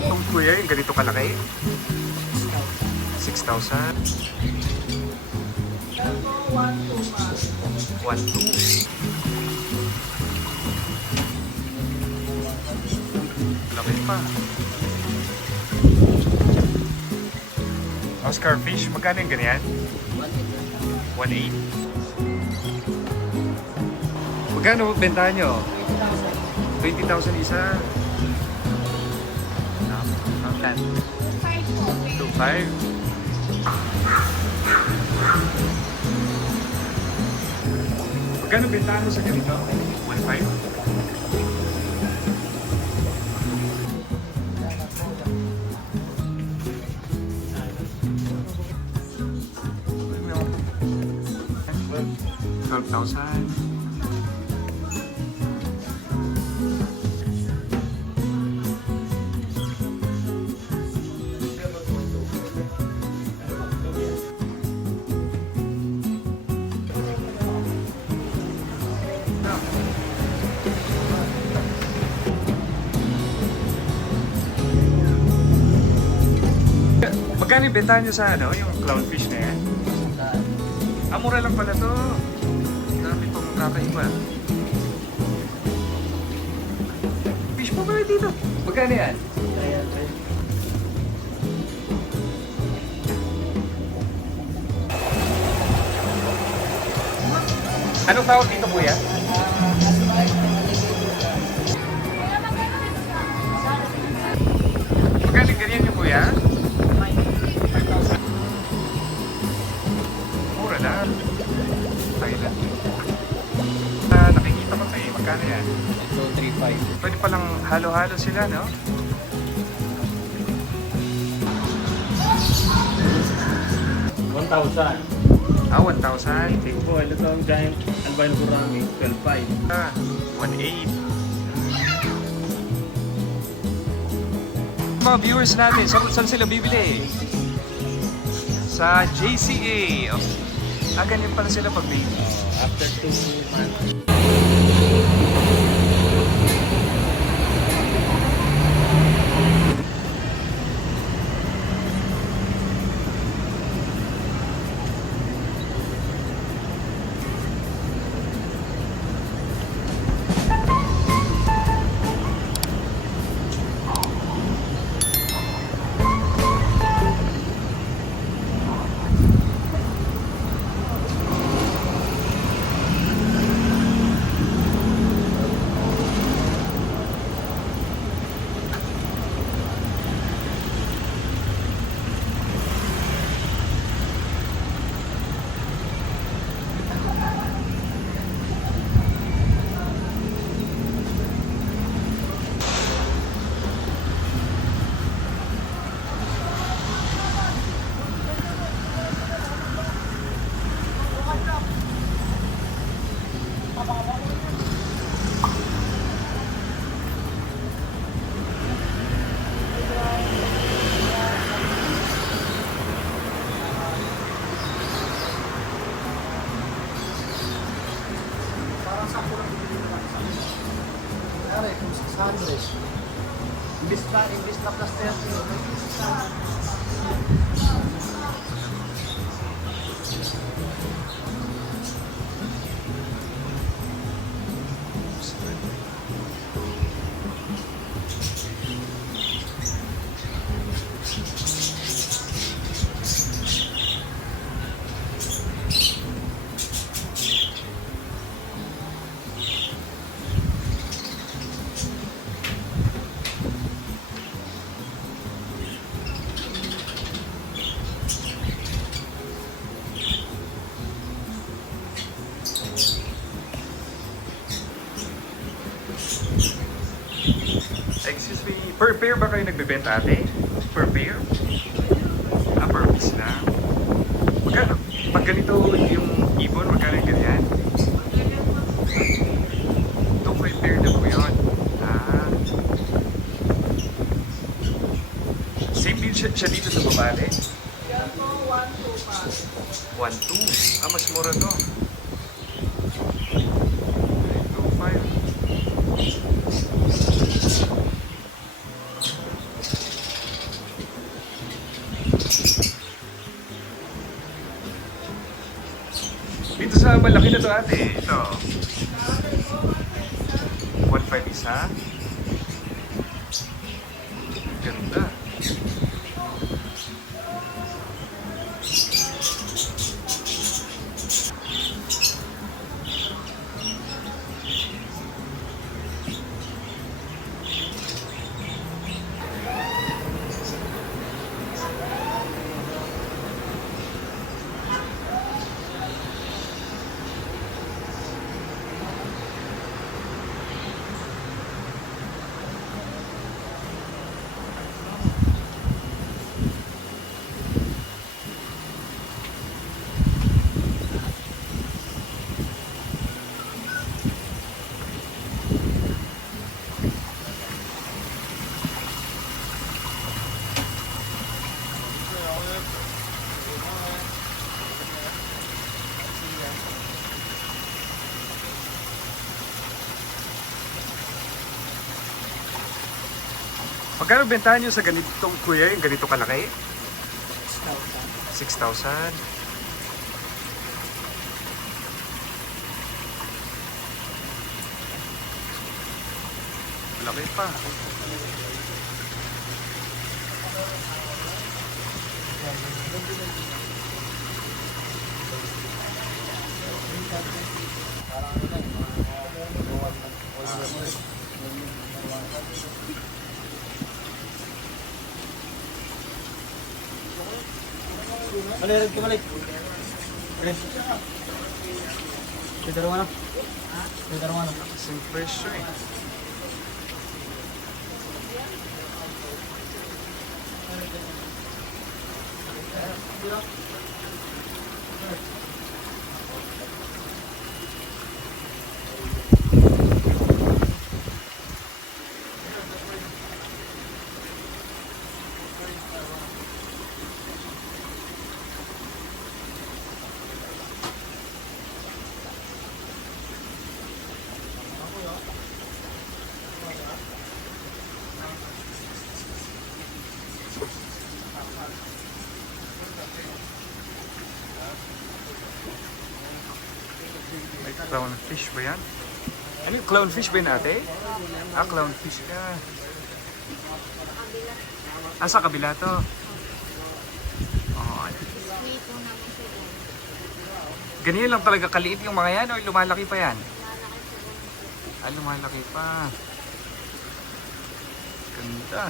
Itong kuya, yung ganito kalaki. 6,000. 1,200. Laki pa. Oscar fish, magkano yung ganyan? 1,800. Magkano bentahan nyo? 20,000 isa. Magkano? 2,500. Magkano bentahan mo sa ganito? 1,500. $12,000. Magkano yung bentahan nyo sa ano, yung clownfish na yan? Mura lang pala to. Dami pang kakaiba. Fish pa pala dito. Magkano yan? Anong tawag dito, kuya? Magkano ganyan yung kuya? 5,000. Mura lang. Thailand. Nakikita ko tayo. Magkano yan? So, 3,500. Pwede palang halo-halo sila, no? 1,000. 1,000. Ito po, ito ang giant albino gurami, 12,500. 1,800. Mga viewers natin, saan sila bibili? Sa JCA. Ganyan pala sila pag baby. After 2 months. Kung 600. Imbis na plus 30. Excuse me, per pair ba kayo nagbebenta ate? Per pair? Per piece na. Magkano? Pag ganito yung ibon, magkano yung ganyan? 2 per pair na po yun. Same din siya dito sa babali? Yan po, 1,200 pa. 1,200. Mas mura to. 2,500. malaki na to ate. Ito. 1.5 isa. Ganda. Magkano bentahan nyo sa ganitong kuya, yung ganito kalaki? 6,000. Laki pa. Balik, balik. Balik. Kita rumah. Kita rumah. Kasing presyo eh. May clownfish ba yan? Ano yung clownfish ba yun ate? Ah, clownfish ka. Ah, sa kabila to? Oh, ganyan lang talaga kaliit yung mga yan o lumalaki pa yan? Ah, lumalaki pa. Ganda.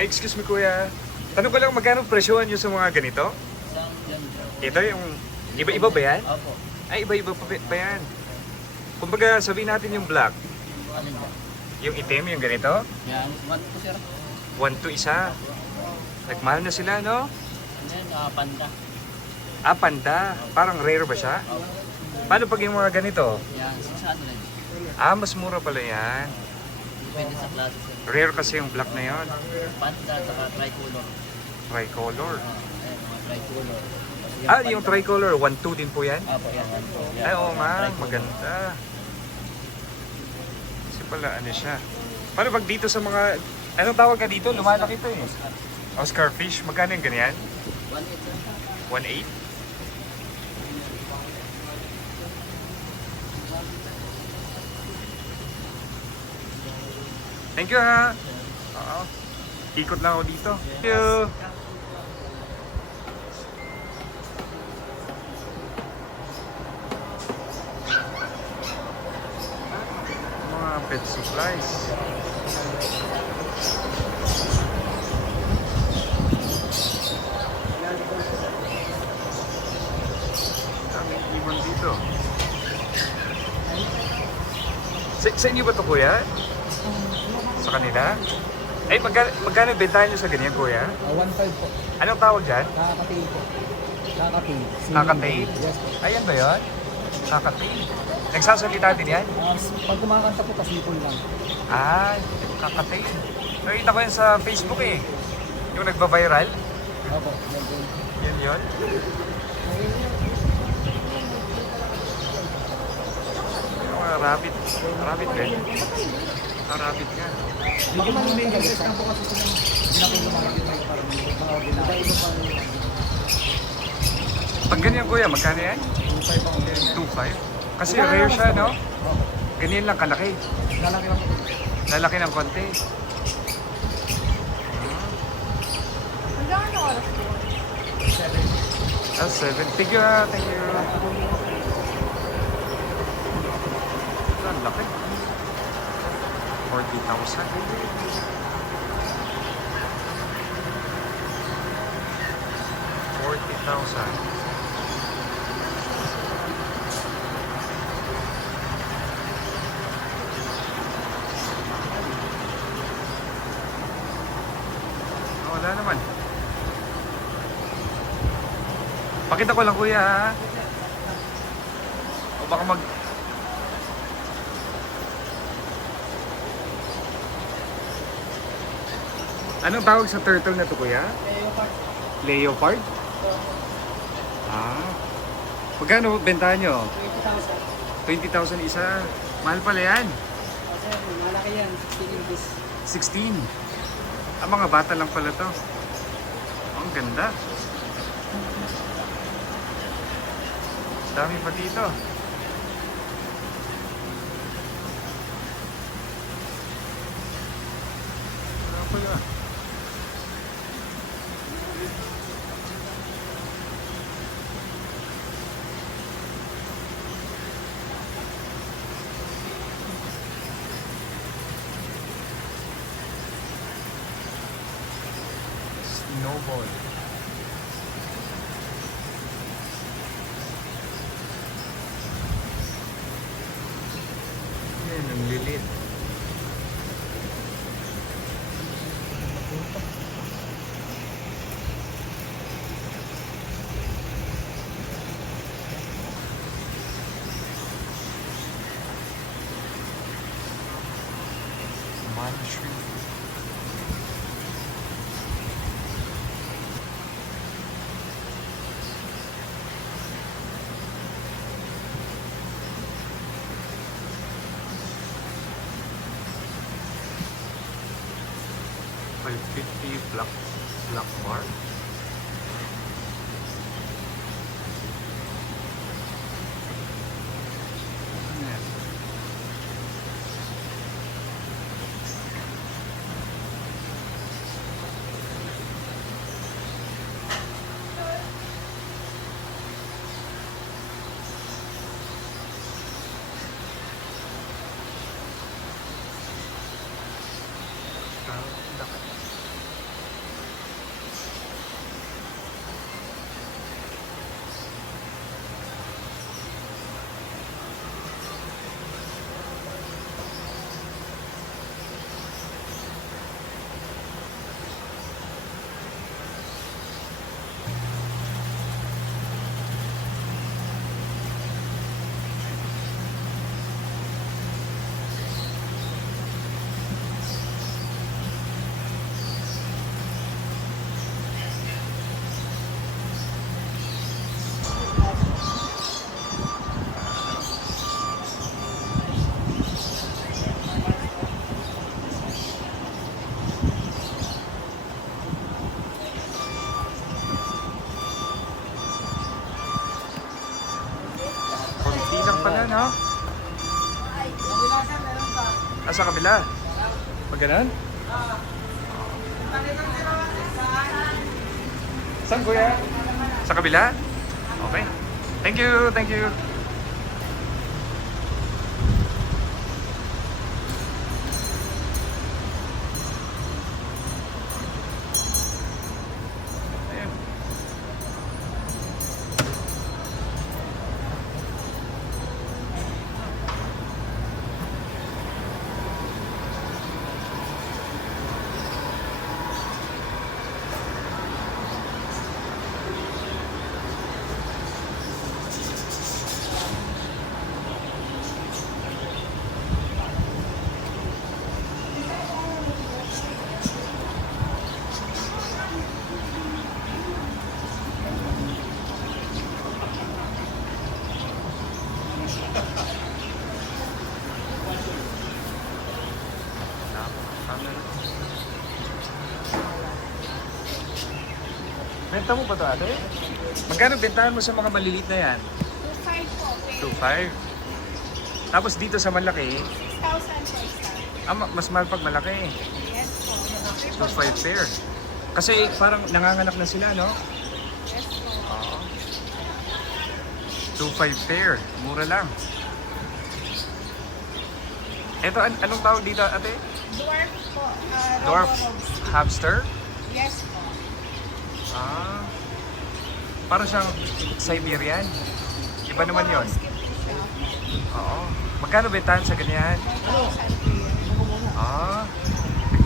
Eh, excuse me kuya. Tanong ko lang magkano presyohan nyo sa mga ganito? Ito yung... Iba-iba ba yan? Opo. Ay, iba-iba pa yan. Kumbaga sabihin natin yung black. Alin ba? Yung itim, yung ganito. Yan. What po sir? 1 to isa. Nagmahal na sila, no? Yan, panda. Ah, panda. Parang rare ba siya? Opo. Paano pag yung mga ganito? Yan, 600. Ah, mas mura pala yan. Depende sa klase sir. Rare kasi yung black na yon. Panda at saka tricolor. Tricolor. Ayan, mga tricolor. Ah, yung tricolor, 1-2 din po yan? Opo, yan. Yan. Ay, oo nga, Tricolor. maganda. Kasi pala, ano siya. Paano pag dito sa mga... Anong tawag ka dito? Lumalaki ito eh. Oscar fish, magkano yung ganyan? 1.8? 1.8. Thank you ha. Oo. Ikot lang ako dito. Thank you. Mga pet supplies. Daming ibon dito. Sa inyo ba ito kuya? Sa sa kanila? Ay, magkano bentahan nyo sa ganyan, kuya? 1.5 po. Anong tawag dyan? Kakapay po. Kakapay. Kakapay? Yes po. Ayan ba yun? Kakapay. Nagsasalita din yan? Pag kumakanta po, pasipol lang. Ay, kakapay. Nakita ko yan sa Facebook eh. Yung nagba-viral. Opo. Yan po. Yan yun. Yung mga rabbit. Rabbit ba? Rabbit nga. Baka may nag-restan po kasi sila. Hindi na po lumalapit tayo para mga ordinary. Iba pa rin. Pag ganyan kuya, magkano yan? 2.5 ako din. 2.5? Kasi rare siya, no? Opo. Ganyan lang kalaki. Lalaki lang po. Lalaki ng konti. Hanggang ano oras po? 7. 7. Thank you ha. Thank you. Ang laki. 40,000. 40,000. Wala naman. Pakita ko lang kuya ha. O baka mag... Anong tawag sa turtle na to kuya? Leopard. Leopard? Ah. Magkano bentahan nyo? 20,000. 20,000 isa. Mahal pala yan. Kasi malaki yan. 16 inches. 16. Ang mga bata lang pala to. Ang ganda. Dami pa dito. Ano pala? Snowball. Yan, ang lilit. Manchu. $550 black mark. Ano yan? Laki. Konti lang pala, no? Ah, sa kabila? Pag ganun? Saan kuya? Sa kabila? Okay. Thank you, thank you. Ayan. Binibenta mo ba ito ate? Magkano bentahan mo sa mga maliliit na yan? 2.5 po. 2.5. Tapos dito sa malaki, 6,000 per star. mas mahal pag malaki. Yes po. 2.5 pair. Kasi parang nanganganak na sila, no? Yes po. Oo. 2.5 pair. Mura lang. Ito, anong tawag dito, ate? Dwarf po. Dwarf Robo-Robes. hamster? Yes po. Ah. Parang siyang Siberian. Iba naman yon. Robo-Robes po siya. Oo. Magkano bentahan sa ganyan? 1,000 per year. Ah.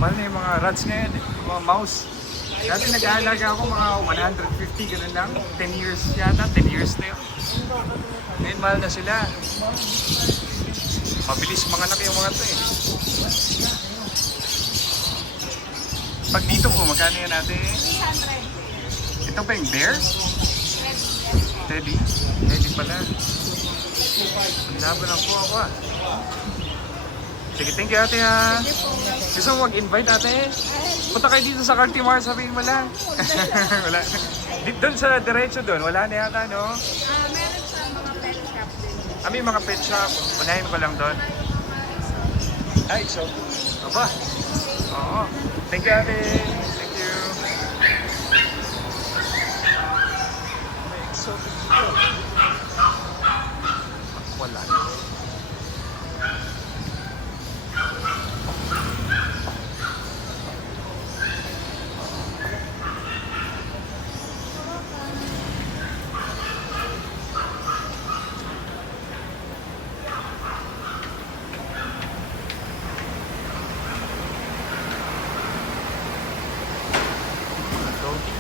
Mahal na yung mga rats ngayon, yung mga mouse. Dati nag-aalaga ako mga 150, ganun lang. 10 years yata, 10 years na yun. Ngayon mahal na sila. Mabilis mga anak yung mga to eh. Pag dito po, magkano yan natin? 300. Ito ba yung bear? Teddy? Teddy pala. Ang laban lang po ako ah. Sige, thank you ate ha. Gusto mo mag-invite ate? Punta kayo dito sa Cartimar, sabihin mo lang. Wala. Doon sa diretso doon, wala na yata no? Meron sa mga pet shop din. May mga pet shop. Unahin ko lang doon. Ay, so. Aba. Oo. Thank you ate. Thank you. May exotic dito. Wala na. Doggy.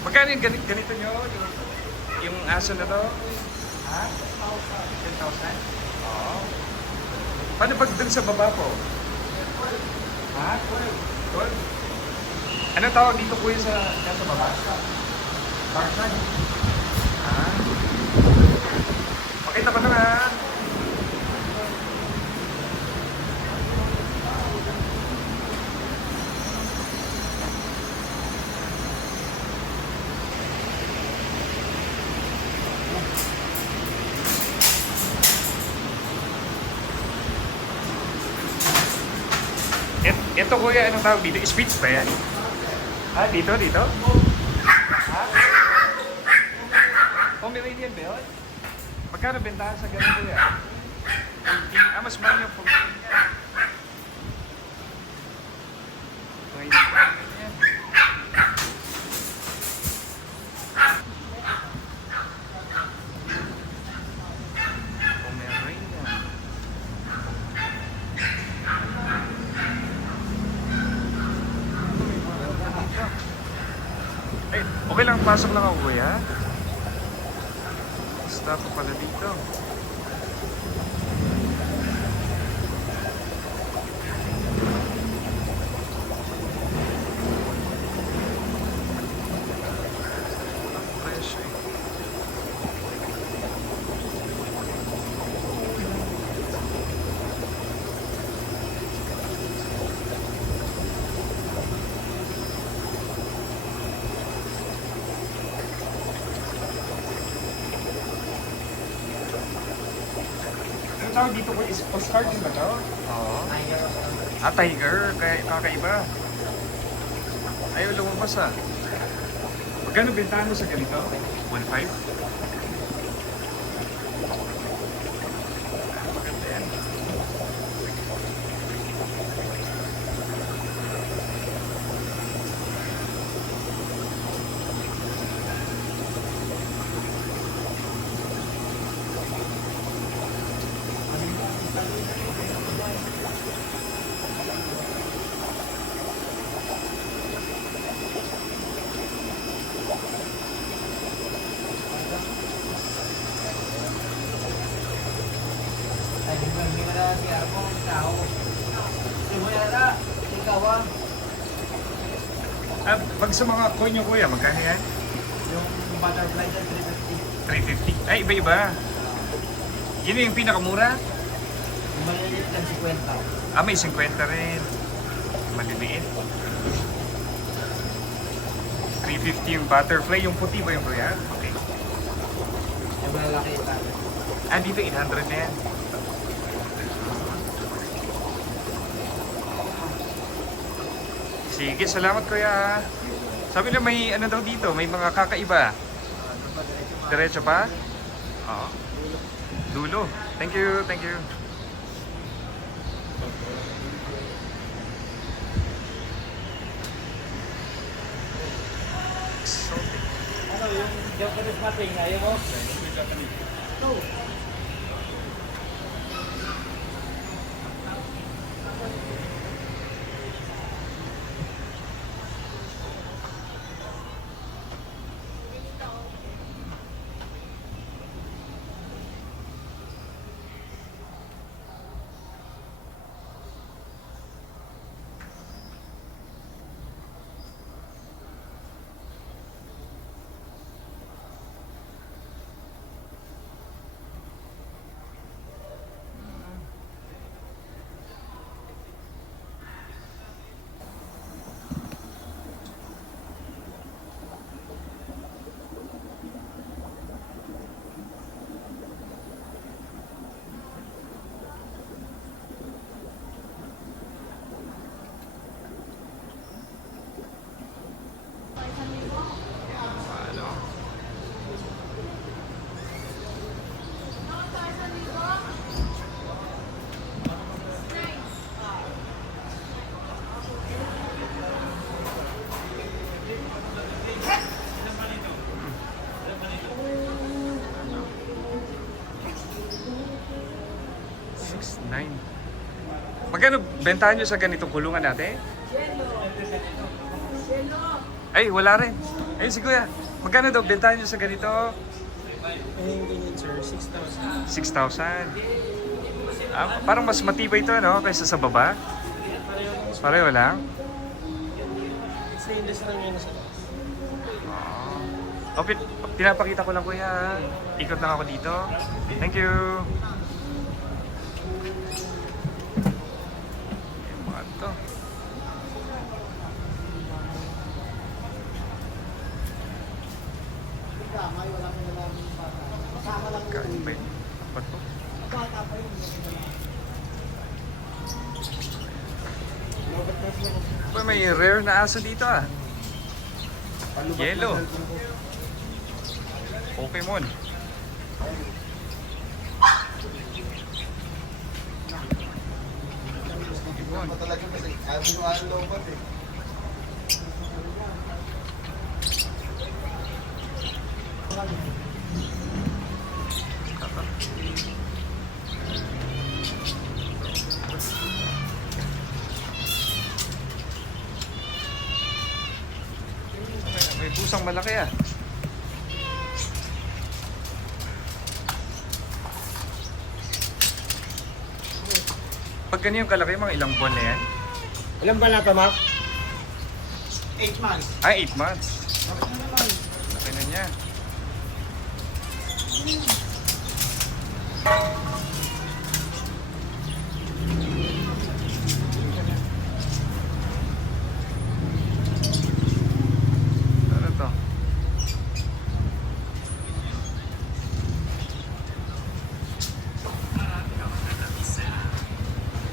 Magkano yung ganito nyo? Yung aso na to? Ha? 10,000? Oo. Paano pag dun sa baba po? Ha? 12? Ano tawag dito kuya sa baba? Tarzan. Ha? Pakita ko na ha. Ito kuya, anong tawag dito? Spitz ba yan? Ha? Dito? Ha? Pomeranian ba yun? Magkano bentahan sa ganun kuya? 20. Mas mahal yung Pomeranian. 20. Ganyan. Pomeranian. Ay, okay lang, pasok lang ako kuya. Stop ko pala dito. Ang presyo eh. Ang tawag dito ko is postcard din ba ito? Oo. Tiger. Kaya kakaiba. Ayaw lumabas ah. Magkano bentahan mo sa ganito? 1.5? Maganda yan. Hindi mo na siya mo tao. Hindi mo na ikaw ah. Pag sa mga coin nyo kuya, magkano yan? Yung butterfly dyan, 350. 350. Ay, iba-iba. Yun yung pinakamura? Yung maliliit lang, 50. May 50 rin. Maliliit. 350 yung butterfly. Yung puti ba yung kuya? Okay. Yung malalaki yung tayo. Dito 800 na yan. Sige, salamat kuya. Sabi na may ano daw dito, may mga kakaiba. Diretso pa? Oo. Dulo. Thank you, thank you. Ano yung Japanese mapping, ayaw mo? No. Ano? Nine. Magkano bentahan nyo sa ganitong kulungan natin? Ay, wala rin. Ayun si kuya. Magkano daw bentahan nyo sa ganito? Yung ganyan sir, 6,000. 6,000. Parang mas matibay ito, no? Kaysa sa baba. Pareho lang. Stainless lang yun sir. Okay, pinapakita ko lang kuya. Ikot lang ako dito. Thank you. Yung mga to. Kain ba yun? Ba't to? Ba, may rare na aso dito ah. Yellow. Pokemon. Pokemon. May pusang malaki ah. Pag ganyan kalaki, mga ilang buwan na yan? Ilan ba na ito, Mac? 8 months. 8 months. Laki na niya. Ano to?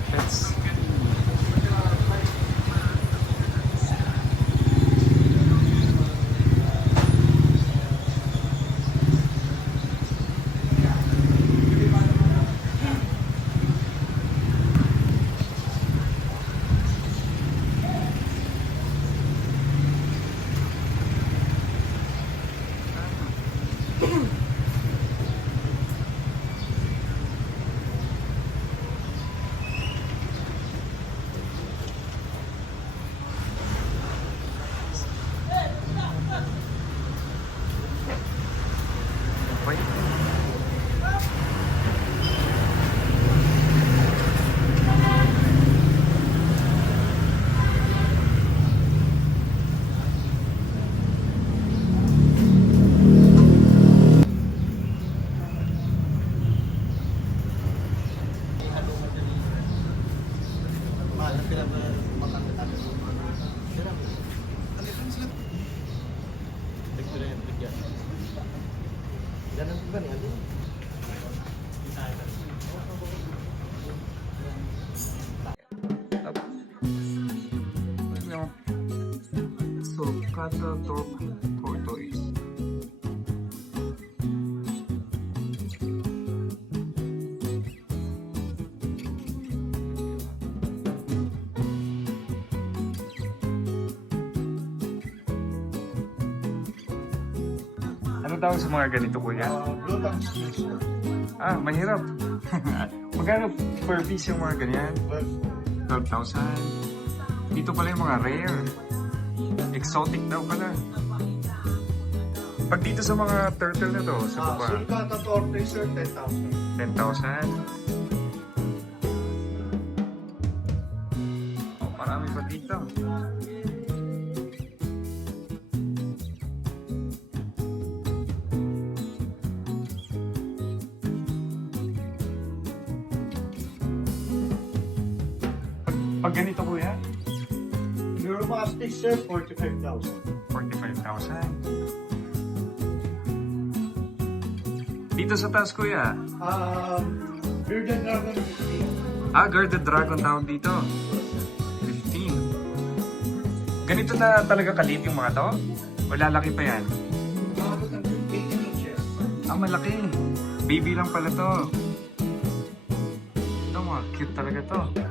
Pets. Ganun ba niya? Sulcata tortoise. Ano tawag sa mga ganito, kuya? Blue tongue steaks, sir. Ah, mahirap. Magkano per piece yung mga ganyan? 12,000. Dito pala yung mga rare. Exotic daw pala. Pag dito sa mga turtle na to, sa baba, Sulcata tortoise, sir, 10,000. 10,000. Oh, marami pa dito. Pag ganito, kuya, Euromastic, sir, 45,000. 45,000. Dito sa taas, kuya, Bearded Dragon 15. Guarded Dragon tawag dito. 15. Ganito na talaga kaliit yung mga to? O lalaki pa yan? Umabot ng 18 inches. Malaki. Baby lang pala to. Ito mga cute talaga to.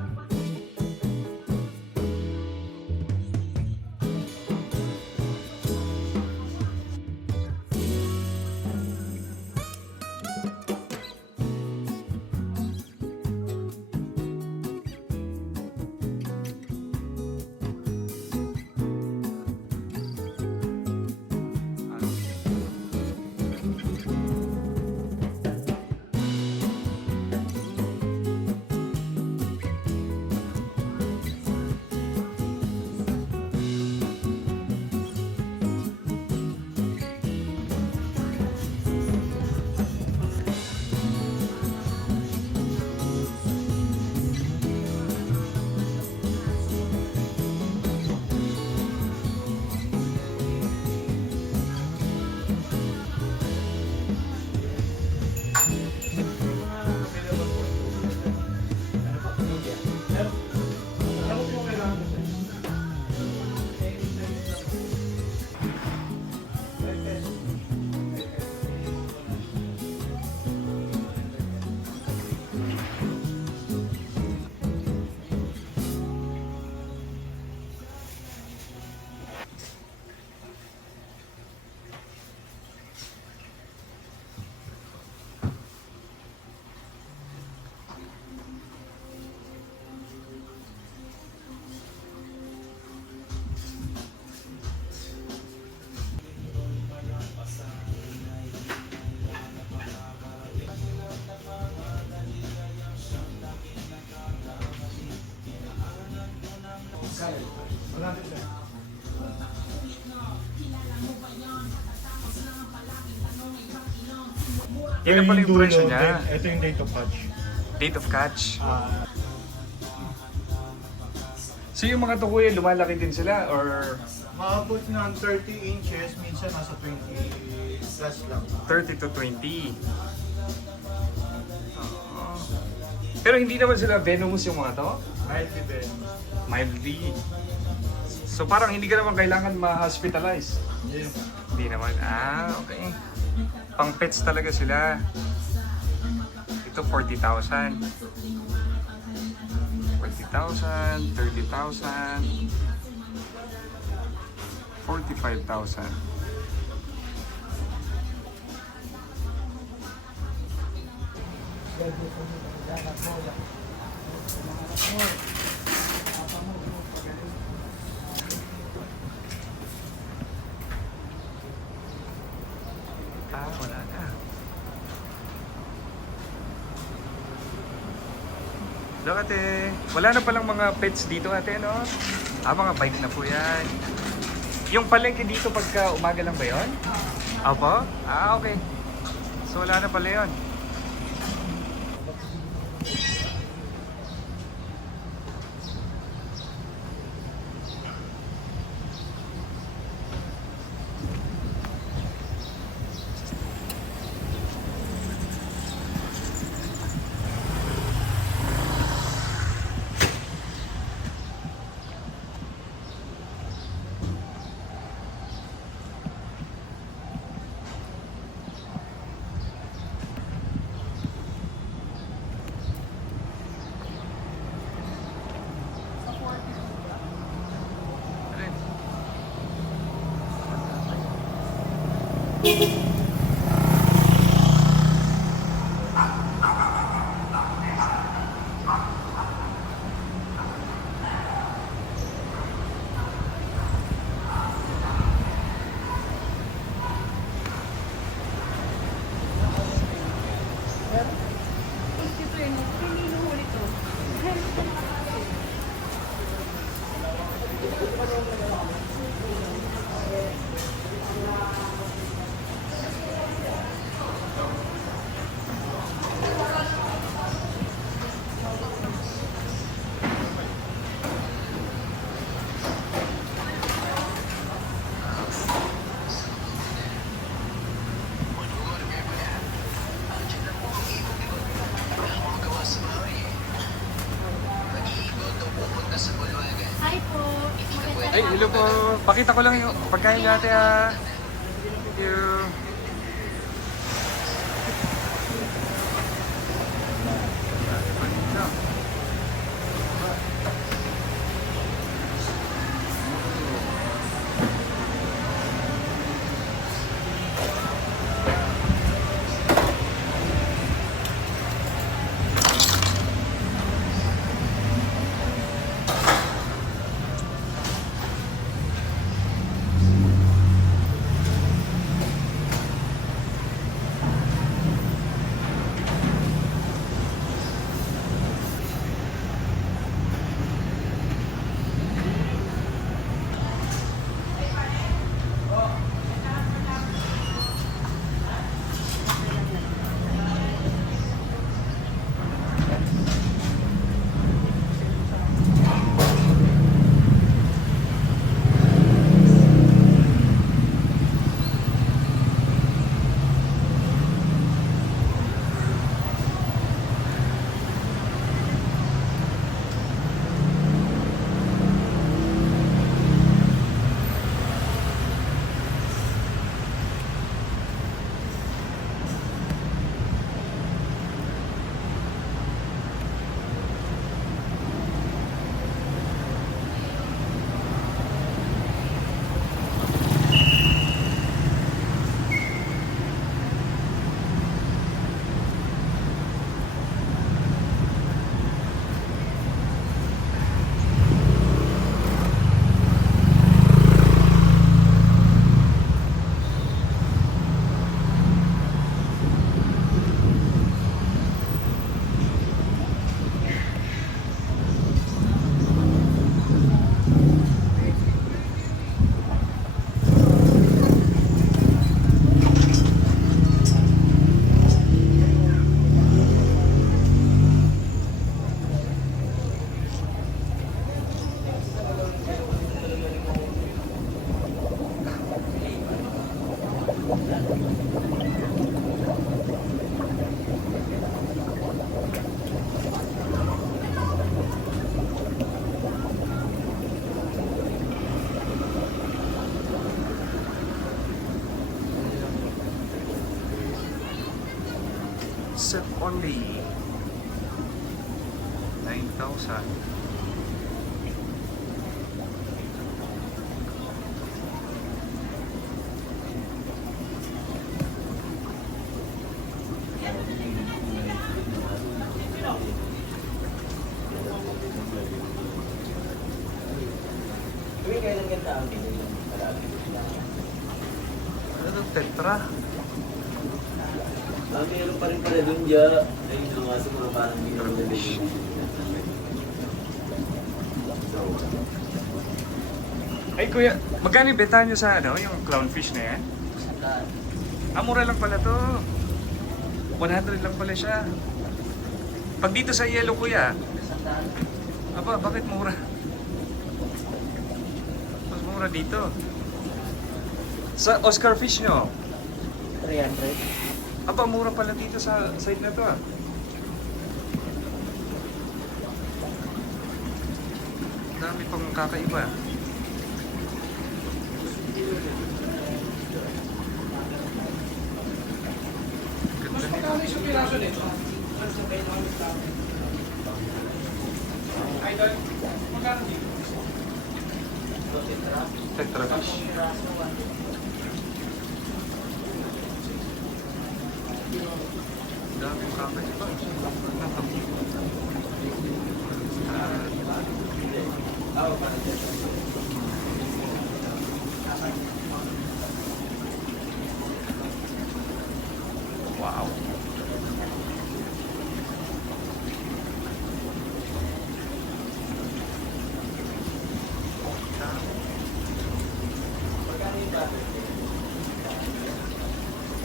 Yan na pala yung presyo niya. Ito yung date of catch. Date of catch. So yung mga to, kuya, lumalaki din sila or Maabot ng 30 inches, minsan nasa 20 plus lang. 30 to 20? Oo. Pero hindi naman sila venomous yung mga to? Mildly venomous. Mildly. So parang hindi ka naman kailangan ma-hospitalize? Hindi. Hindi naman. Okay. Pang pets talaga sila. Ito 40,000. 40,000, 30,000, 45,000. Wala na. Look ate, wala na palang mga pets dito ate, no? Mga bike na po yan. Yung palengke dito pagka umaga lang ba yun? Opo? Okay. So wala na pala yun. Ito yun, hindi nuhuli to. Hi po. Ay, hello po. Pakita ko lang yung pagkain natin ah. Thank you. Set only 9,000. Kami kailan ganda ang Ano to? Tetra? Meron pa rin pala dun dyan. Ay, nawaso mga parang binarong Ay kuya, magkano yung benta nyo sa ano, yung clownfish na yan? Ah, mura lang pala to. 100 lang pala siya. Pag dito sa yellow kuya, aba, bakit mura? Mas mura dito. Sa Oscar Fish nyo, 300. aba, mura pala dito sa side na to ah. Dami pang kakaiba. Ganda nito. Tetra fish. Daming kakaiba. Wow.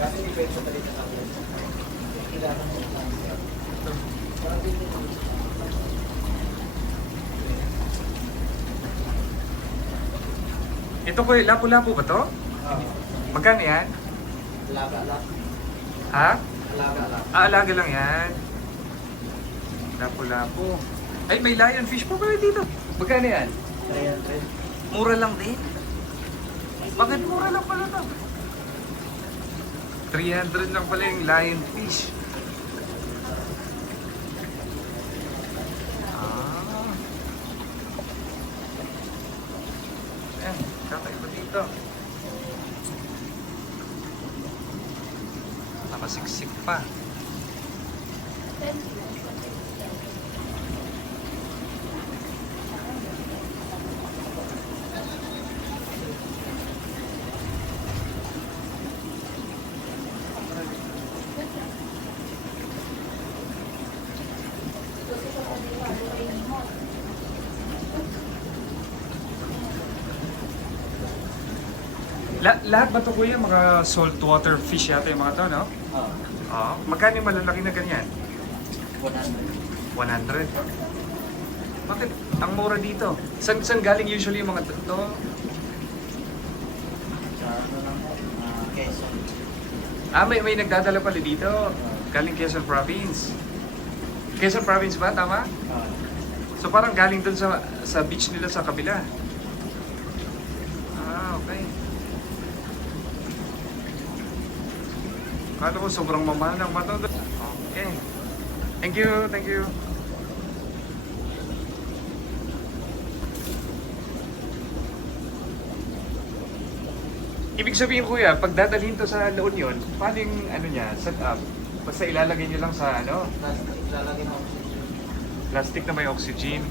Kasi may peso talaga sa akin. Kailangan mo lang. Ito ko, lapu-lapu ba to? Magkano yan? Alaga lang. Ha? Alaga lang. Ah, alaga lang yan. Lapu-lapu. Ay, may lionfish pa pala dito. Magkano yan? 300. Mura lang din. Bakit mura lang pala to? 300 lang pala yung lionfish. Ah. Ayan, kakaiba dito. Nakasiksik pa. Lahat ba ito kuya? Mga saltwater fish yata yung mga to, no? Oo. Oo. Magkano yung malalaki na ganyan? 100. 100. Bakit ang mura dito? Saan galing usually yung mga to? Sa ano lang po, Quezon. Ah, may nagdadala pala dito. Galing Quezon Province. Quezon Province ba? Tama? Oo. So parang galing dun sa beach nila sa kabila. Ah, okay. Kala ko sobrang mamahal ng mato. Okay. Thank you, thank you. Ibig sabihin kuya, pag dadalhin to sa La Union, paano yung ano niya, set up? Basta ilalagay niyo lang sa ano, Plastic, lalagyan mo. plastic na may oxygen.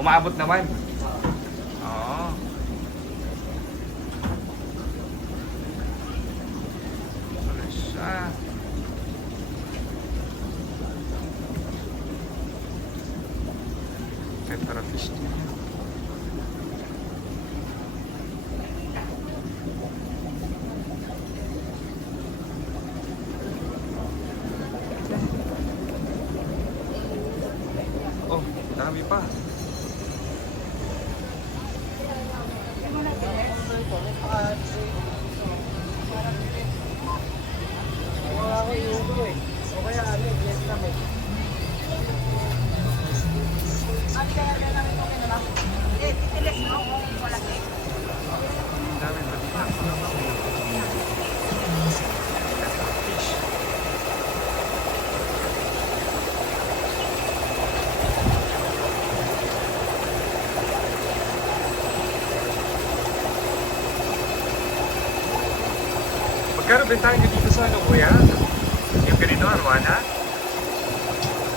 Umaabot naman. Oo. Wala siya. Tetrafish din. Oh, dami pa. Ako yung ulo eh. O kaya ano, Vietnam eh. Ang dami pa dito. Tetrafish. Magkano bentahan nyo dito sa ano kuya? Yung ganito, arwana?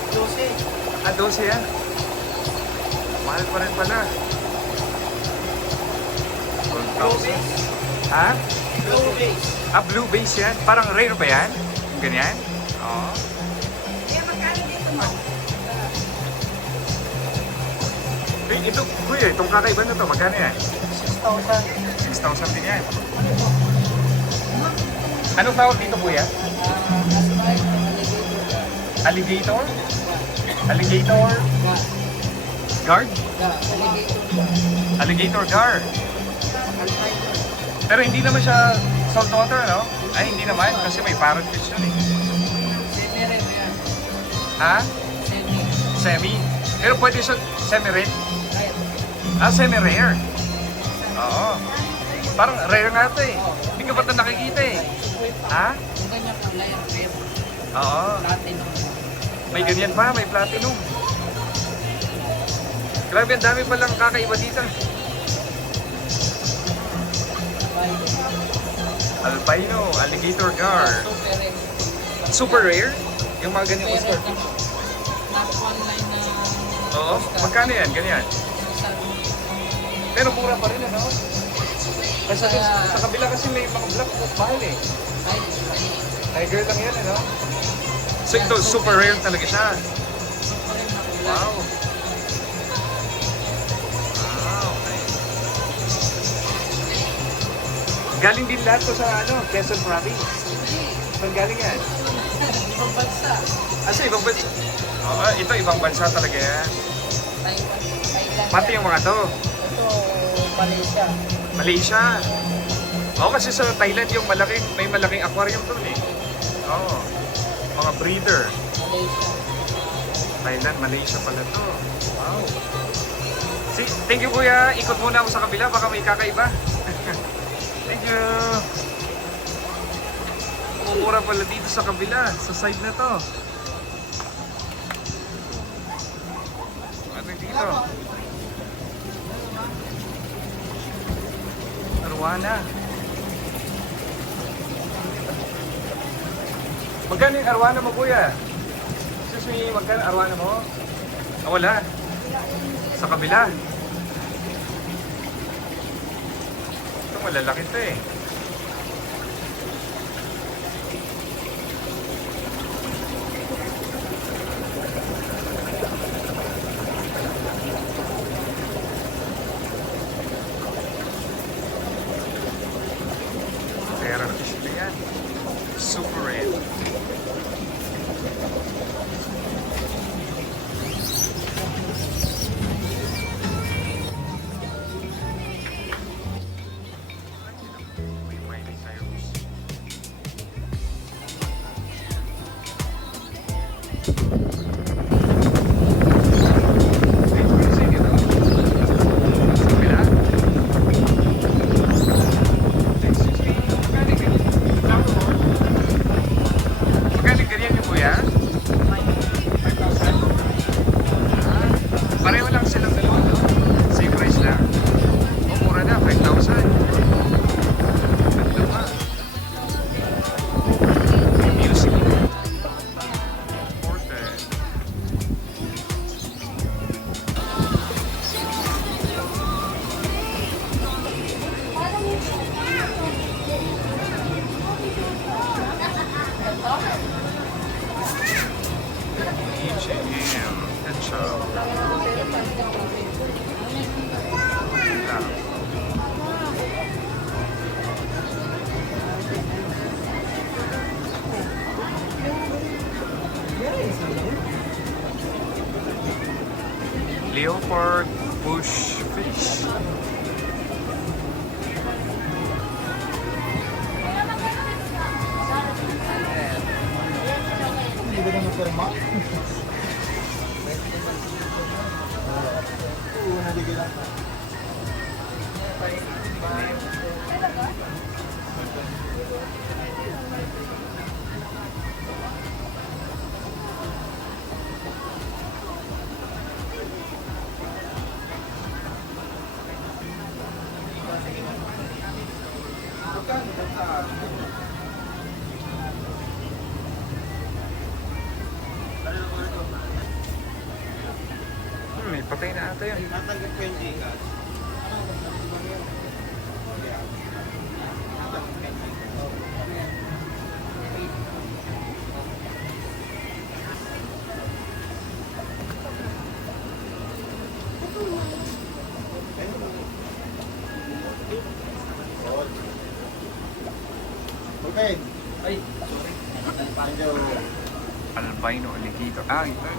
12. Ah, 12 yan. Mahal pa rin pala. Blue base. Ha? Blue base. Ah, blue base yan? Parang rare ba yan? Ganyan? Oo. Ito, kuya, itong kakaiba na to, magkano yan? 6,000. 6,000 din yan. Anong tawag dito kuya? Alligator? Alligator? Guard? Alligator guard. Pero hindi naman siya saltwater, no? Ay, hindi naman, kasi may parrotfish yun eh. Semi-red yan. Ha? Semi. Semi? Pero pwede siya semi-red? Ah, semi-rare. Oo. Parang rare nga ito eh. Hindi ka ba ito nakikita eh? Ha? Yung ganyan ang layer red. Oo. Platinum. May ganyan pa, may platinum. Grabe, ang dami palang kakaiba dito. Albino, alligator gar. Super red. Super rare? Yung mga ganyang Pero oyster. nasa online na Oo. Magkano yan? Ganyan. Pero mura pa rin, ano? Kasi sa kabila kasi may mga black mahal eh. Tiger lang yan, ano? So ito, super rare talaga siya. Wow. Ah, okay. Galing din lahat to sa ano, Quezon Province. Saan galing yan? ibang bansa. Sa ibang bansa. Oo, ito ibang bansa talaga yan. Thailand. Pati yung mga to. Ito, Malaysia. Malaysia. Oo, kasi sa Thailand yung may malaking aquarium doon eh. Oo. Mga breeder. Malaysia. Thailand, Malaysia pala to. Wow. Thank you kuya. Ikot muna ako sa kabila. Baka may kakaiba. Thank you. Mumura pala dito sa kabila. Sa side na to. Ano dito? Arwana. Magkano yung arwana mo kuya? Excuse me, magkano arwana mo? Ah, wala. Sa kabila. Ito malalaki to eh. Pera na fish na yan. Super red. Miley Cyrus. Sige daw. Sa kabila. Excuse me, magkano ganyan yung kuya? 5,000? Ah, pareho lang silang dalawa, no? Same price lang? O, mura na, 5,000. Ganda pa. Music. Important. H&M. Ketchup. Lang. Leopard bush fish. Hindi ba naman firma? Oo, nabigyan lang. May patay na ata yun. Natanggap ko yung Gcash. Okay. Ay, sorry. Medyo Albino alligator. Ah, ito.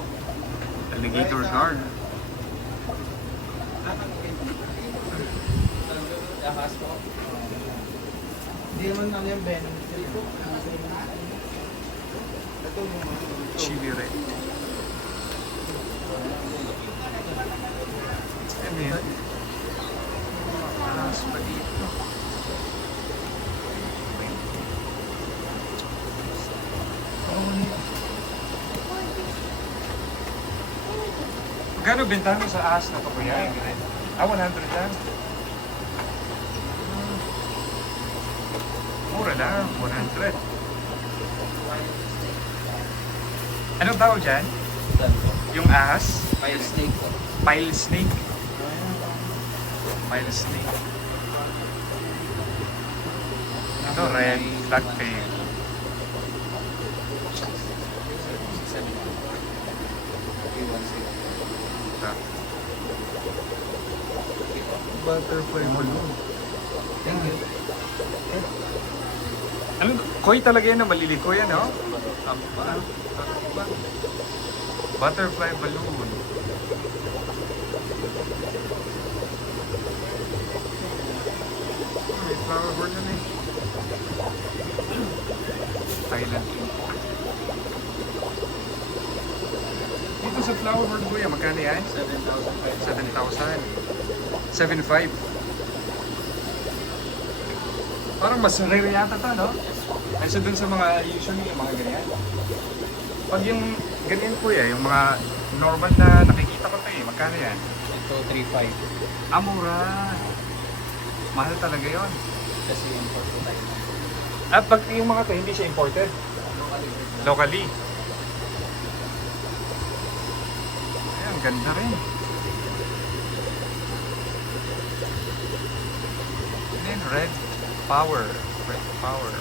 Alligator gar. Dahas po. hindi naman ano yung venom. Ito Chili red. Ano yan? Alas pa dito. Magkano bentahan mo sa ahas na ito kuya? Ah, 100 lang. Mura lang, 100. Anong tawag dyan? Saan po? Yung ahas? Fire snake po. Pile snake. Pile snake. Ito, red flag tail. Ito. Butterfly balloon. Thank you. Ano, koi talaga yan, no? Maliliko yan, no? Butterfly balloon. May flower board na eh. Thailand. Dito sa flower board kuya, magkano yan? 7,000. 7,500. Parang mas rare yata to, no? Kasi dun sa mga, usually yung mga ganyan. Pag yung ganyan kuya, yung mga normal na nakikita ko to eh, magkano yan? Ito 3.5. Mura. Mahal talaga yon. Kasi import po tayo. At pag yung mga to, hindi siya imported. Locally. Ayan, ganda rin. And then red power. Red power.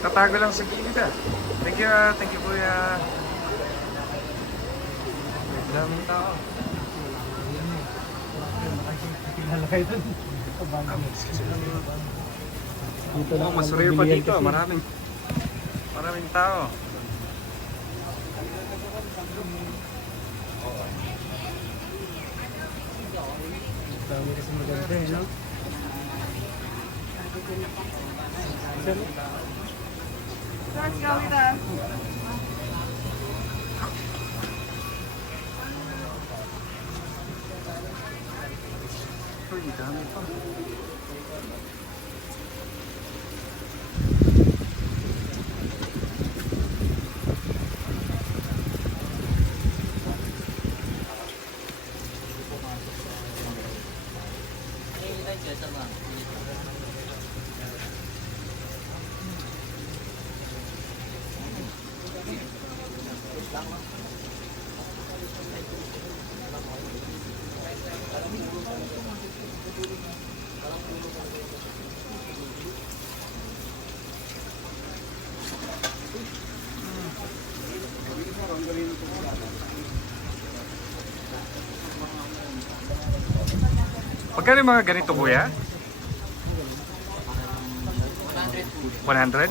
Tatago lang sa gilid ah. Thank you kuya. Wait lang yung tao. Tingnan kayo dun. Dito Oh, mas rare pa dito. Maraming tao. Dami kasi maganda eh, no? Let's go with us. Uy, dami pa. Magkano yung mga ganito kuya? 100?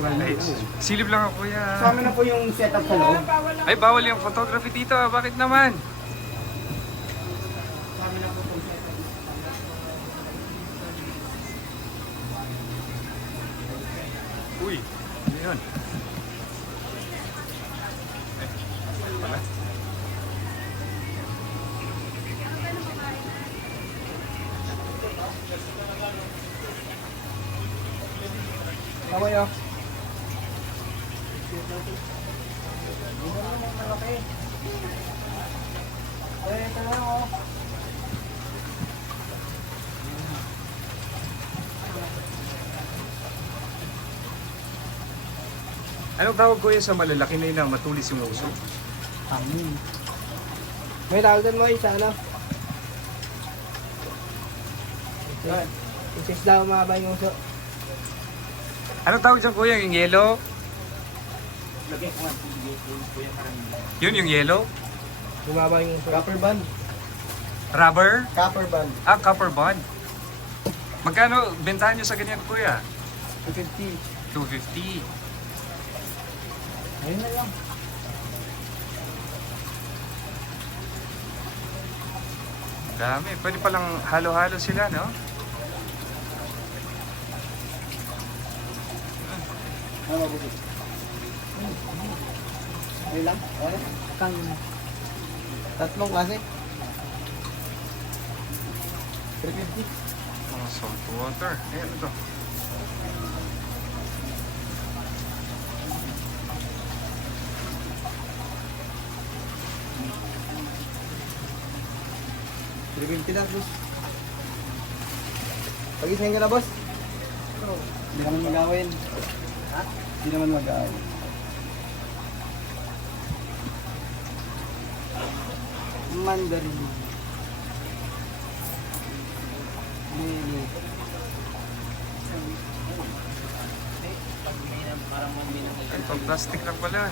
Ay, silip lang ako kuya. Sa amin na po yung setup sa loob. Ay, bawal yung photography dito. Bakit naman? Uy, ano yun? Wala. Kaway oh. Ay, ito lang oh. Anong tawag kuya sa malalaki na yun na matulis yung uso? Amin. May tawag din mo isa ano? Yan. Isis daw mahaba yung uso. Anong tawag dyan kuya? Yung yellow? Lagyan ko nga kuya parang Yun yung yellow? Bumaba yung uso. Copper band. Rubber? Copper band. Ah, copper bond. Magkano bentahan nyo sa ganyan kuya? 250. 250. Ayun na lang. Dami. Pwede palang halo-halo sila, no? Ano ba Ayun lang? Wala? Kang Tatlong klase? 350. Mga salt water. Ayan ito. $350 lang, boss. Pag-isahin ka na, boss. Hindi naman mag-awin. Ha? Hindi naman mag-awin. Mandarin. Lili. Ay, pang plastic lang pala.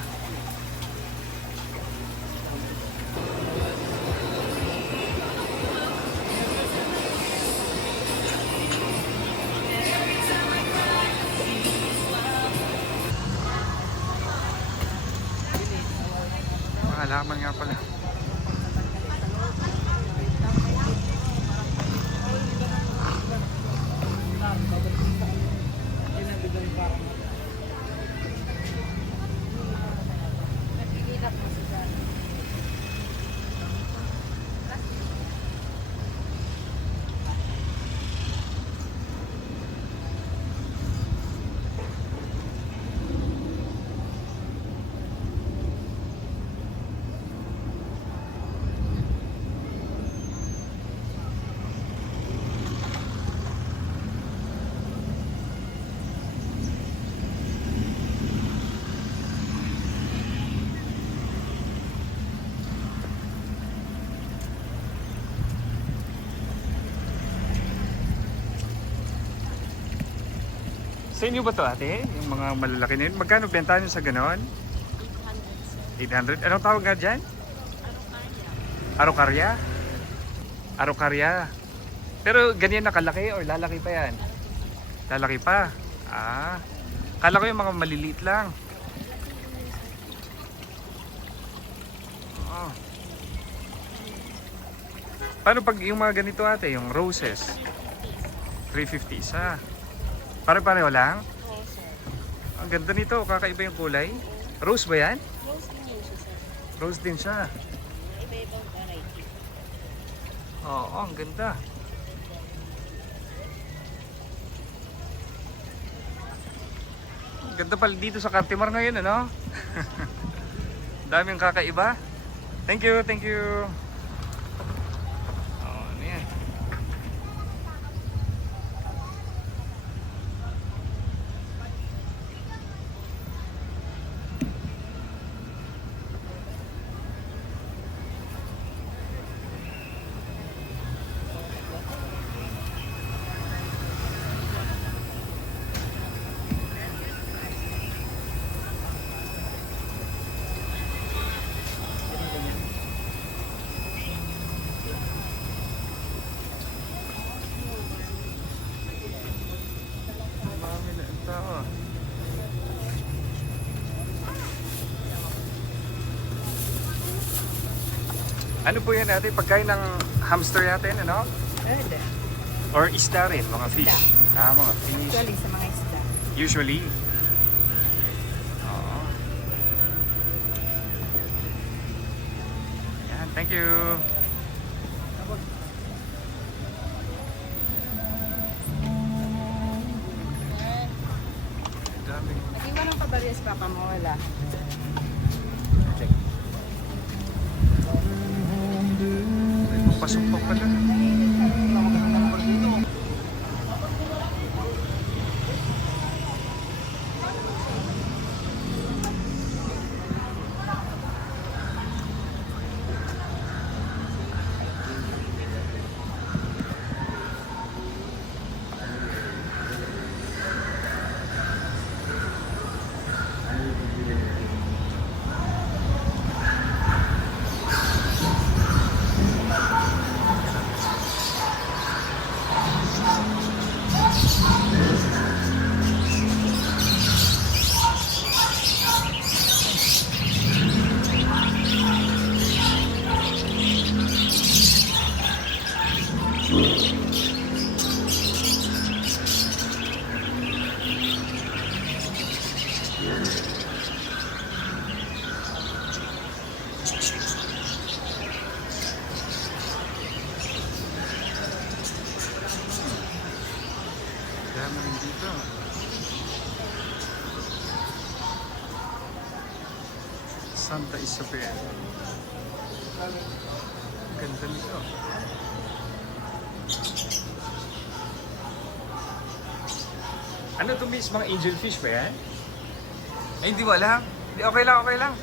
Mga halaman nga pala. Sa inyo ba to ate? Yung mga malalaki na yun? Magkano benta nyo sa ganon? 800. Anong tawag nga dyan? Arokarya. Arokarya. Pero ganyan na kalaki o lalaki pa yan? Lalaki pa. Ah. Kala ko yung mga maliliit lang. Oh. Paano pag yung mga ganito ate? Yung roses? 350 isa. Pare-pareho lang? Oo, sir. Ang ganda nito, kakaiba yung kulay. Rose ba yan? Rose din yun siya, sir. Rose din siya. Iba-ibang variety. Oo, ang ganda. Ang ganda pala dito sa Cartimar ngayon, ano? Daming kakaiba. Thank you, thank you. Oh, ano yan? Marami na ang tao. Ano po yan natin? Pagkain ng hamster natin, ano? Good. Or isda rin, mga fish. Ah, mga fish. Actually, sa mga isda. Usually. Oo. Yan, thank you. Dami. Nag-iwan ng kabalyas papa mo, wala. Check. May papasok pa pala. Santa Isabel. Ganda nito. Ano to miss? Mga angelfish ba yan? Ay, hindi mo alam. Hindi, okay lang, okay lang.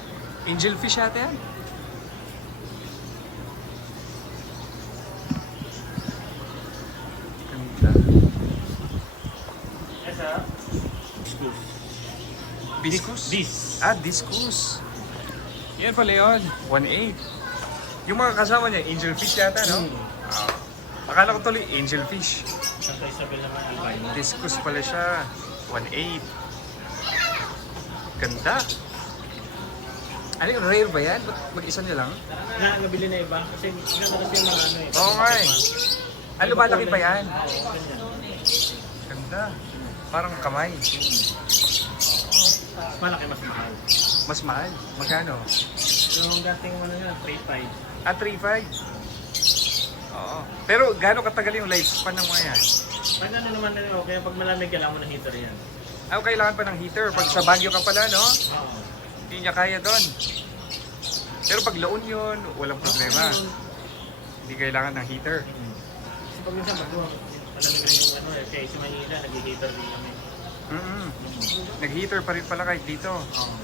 Angelfish yata yan. Ganda. Esa? Discus. Discus? This. Ah, discus. Yan pala yun. 1.8. Yung mga kasama niya, angelfish yata, no? Ah. Akala ko tuloy, angelfish. Santa Isabel naman albino. Discus pala siya. 1.8. Ganda. Ano yung rare ba yan? Ba't mag-isa niya lang? Nabili na iba kasi ganda kasi yung mga ano eh. Oo nga eh. Ano ba laki pa yan? Oo, ganyan. Ganda. Parang kamay. Mas malaki, mas mahal. Mas mahal. Magkano? Yung dating ano nga, 3.5. Ah, 3.5. Oo. Pero gaano katagal yung lifespan ng mga yan? Pag ano naman na okay, pag malamig kailangan mo ng heater yan. Ah, kailangan pa ng heater. Pag sa Baguio ka pala, no? Oo. Hindi niya kaya doon. Pero pag La Union, walang problema. Hindi kailangan ng heater. Kasi pag minsan pag malamig rin yung ano eh, kaya sa Manila, nag-heater din kami. Nag-heater pa rin pala kahit dito. Oo.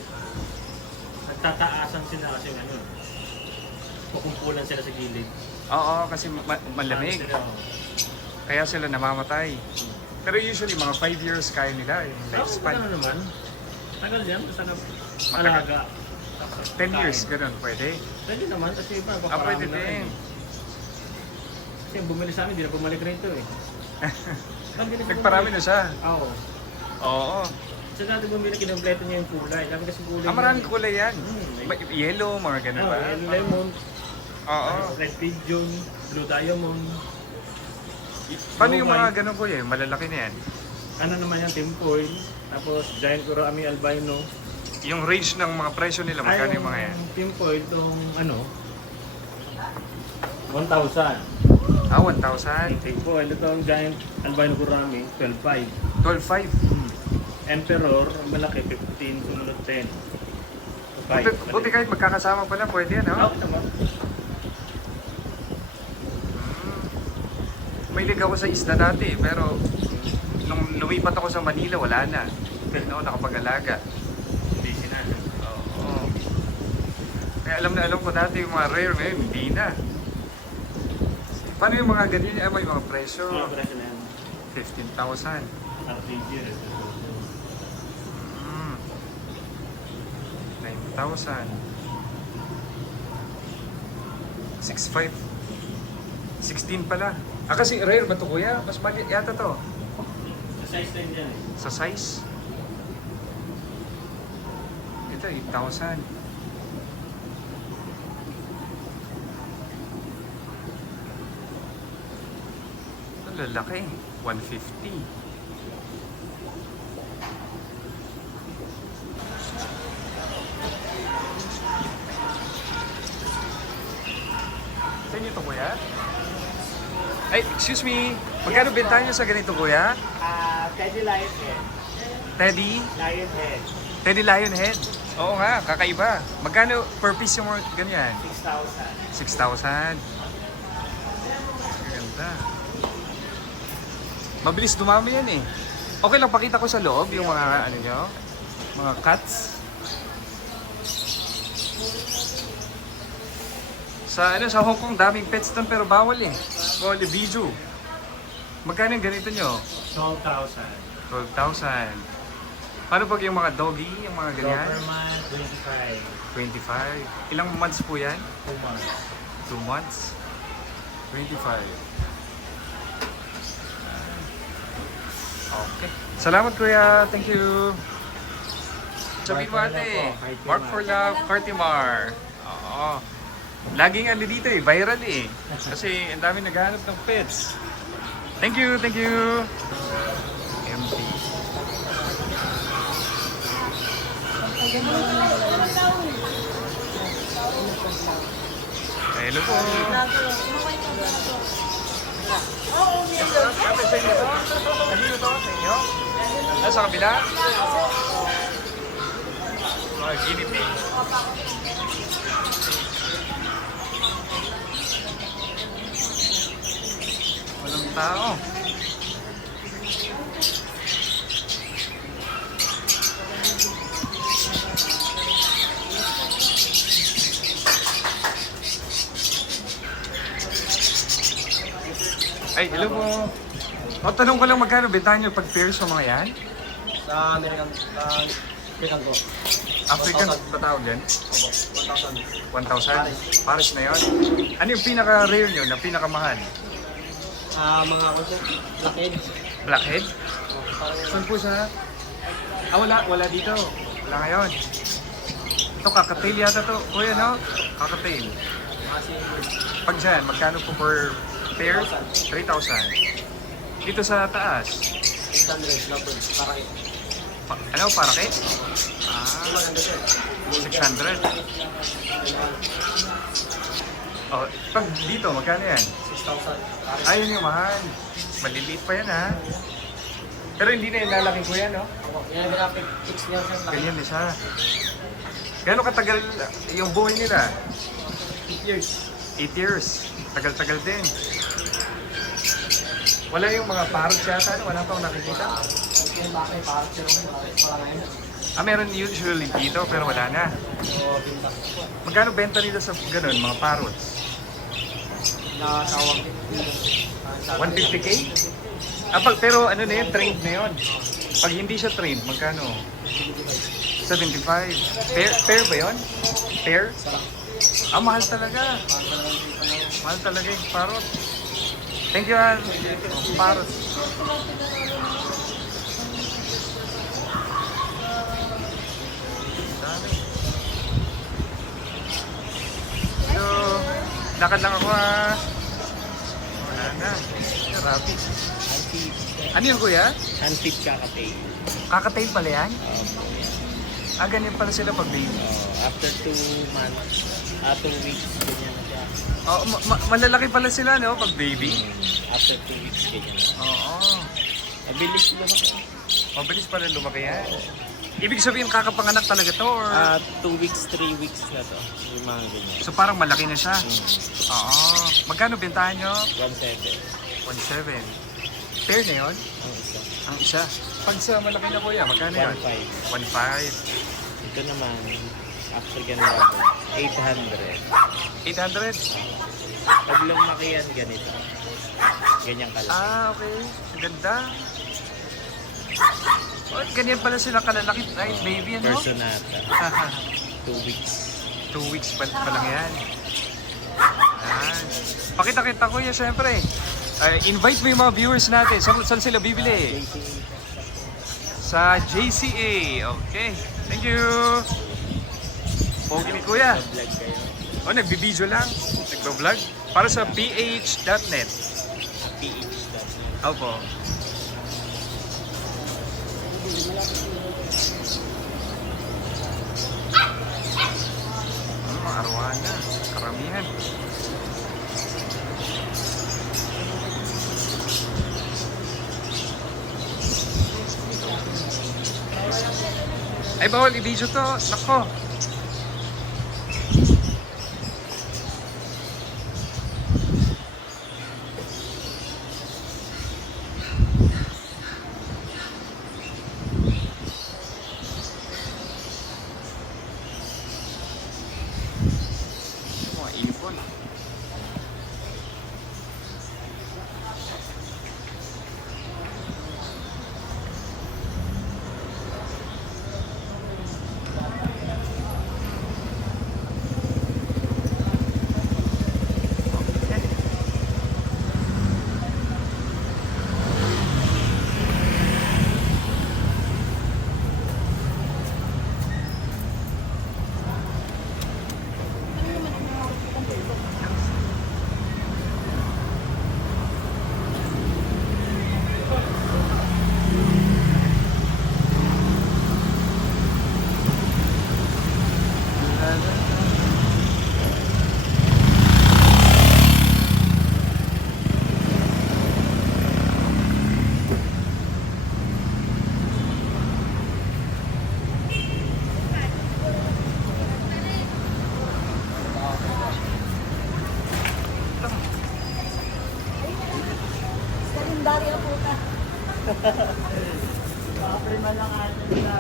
Nagtataasan sila kasi ano, kukumpulan sila sa gilid. Oo, kasi malamig. Sila, oo. Kaya sila namamatay. Pero usually, mga 5 years kaya nila yung lifespan. Ano naman? Tagal yan, basta na Matagal. alaga. 10 years, ganun, pwede. Pwede naman, kasi iba, Ah, pwede paparami na rin. din. Kasi yung bumili sa amin, di na bumalik rito eh. Nagparami na siya. Oo. Oo. Sa dati bumili, kinumpleto niya yung kulay. Kami kasi kulay. Ah, maraming kulay yan. Hmm. Yellow, mga ganun ba? Yellow lemon, Oo. red pigeon, blue diamond. Paano yung Blue mga white. ganun ko yan? Malalaki na yan. Ano naman yan, timpoil. Tapos giant Kurami albino. Yung range ng mga presyo nila, magkano yung mga yan? Timpoil, itong ano, 1,000. Ah, 1,000. Timpoil, itong giant albino Kurami, 12,500. 12,500. Emperor, ang malaki, 15, sumunod 10. Buti kahit magkakasama pala, pwede yan, no? Oo naman. May lig ako sa isda dati, pero nung lumipat ako sa Manila, wala na. Pero noon, nakapag-alaga. Hindi sinasya. Oo. Kaya alam na alam ko dati yung mga rare ngayon, hindi na. Paano yung mga ganyan? Ah, may mga presyo. Mga presyo na yan. 15,000. RPG, 9,000. 6,500. 16 pala. Ah, kasi rare ba ito, kuya? Mas mali yata to. Sa size din yan eh. Sa size. Ito, 8,000. Ito, lalaki. 150. Sa inyo ito, kuya? Ay, excuse me. Magkano benta niyo sa ganito, kuya? Teddy Lionhead. Teddy? Lionhead. Teddy Lionhead? Oo nga, kakaiba. Magkano per piece yung mga ganyan? 6,000. 6,000. Ganda. Mabilis dumami yan eh. Okay lang, pakita ko sa loob yung mga ano nyo, mga cats. Sa Hong Kong, daming pets doon pero bawal eh. Bawal eh, video. Magkano yung ganito nyo? 12,000. 12,000. Paano pag yung mga doggy, yung mga ganyan? Doberman, 25. 25. Ilang months po yan? 2 months. 2 months. 25. Okay. Salamat kuya. Thank you. Sabihin mo ate. Mark for Love, Cartimar. Oo. Laging ano dito eh, viral eh. Kasi ang dami naghahanap ng pets. Thank you, thank you. Empty. Hello po. Ate, sa inyo to? Kanino to? Sa inyo? Ah, sa kabila? Mga guinea pig. tao. Ay, hello po. O, tanong ko lang magkano benta nyo pag pairs sa mga yan? Sa American, ko. African ba tawag yan? Opo, 1,000? 1,000. Pares na yon. Ano yung pinaka-rare nyo na pinakamahal? Mga konso, lakid. Blackhead? Saan po sa... Ah, wala dito. Wala ngayon. Ito, kakatail yata to. Kuya, no? Kakatail. Pag dyan, magkano po per pair? 3,000. Dito sa taas. 600, lovebird, para kayo. Ano, parakit? Ah, Maganda sir. 600. Oh, pag dito, magkano yan? 6,000. Ayun yung mahal. Maliliit pa yan, ha? Pero hindi na yung lalaki ko yan, no? Opo, yan yung fix niya sir. Ganyan din siya. Gano'ng katagal yung buhay nila? 8 years. 8 years. Tagal-tagal din. Wala yung mga parrots yata, no? Wala pa akong nakikita. Yung bakay, para sir. Wala ngayon. Ah, meron usually dito, pero wala na. So, binta. Magkano benta nila sa ganun, mga parrots? Nakasawang 150k? Ah, pero ano na yun, trained na yun. Pag hindi siya trained, magkano? 75. Pair ba yun? Pair? Ah, mahal talaga. Mahal talaga yung parrot. Thank you, Ann. Parrot. Dami. So, lakad lang ako Wala na. Grabe. Ano yun, kuya? Handpick kakatay. Kakatail pala yan? Ah, ganyan pala sila pag baby. After 2 months, 2 weeks, ganyan na siya. Oh, malalaki pala sila, no? Pag baby. After 2 weeks, ganyan na. Oo. Mabilis lumaki. Mabilis pala lumaki yan. Ibig sabihin kakapanganak talaga to or... 2 weeks, 3 weeks na to. Yung mga ganyan. So parang malaki na siya. Oo. Magkano bentahan nyo? 1.7 1.7. Pair na yun? ang isa. Ang isa. Pag sa malaki na kuya, magkano yun? 1.5. 1.5. Ito naman, African level, 800. 800? Pag lumaki yan, ganito. Ganyan kalaki. Ah, okay. Ang ganda. Oh, ganyan pala sila kalalaki. Right, baby, ano? Personata, 2 weeks. 2 weeks pa lang yan. Yan. Pakita-kita kuya, syempre. Invite mo yung mga viewers natin. Saan sila bibili? Sa JCA. Okay. Thank you. Pogi ni kuya. Vlog kayo. Oh, nagbibideo lang. Nagbablog. Para sa ph.net. PH.net. Opo. Mga arwana. Karamihan. Ay, bawal i-video to. Nako. Mga ibon. Baka prima lang ata nila.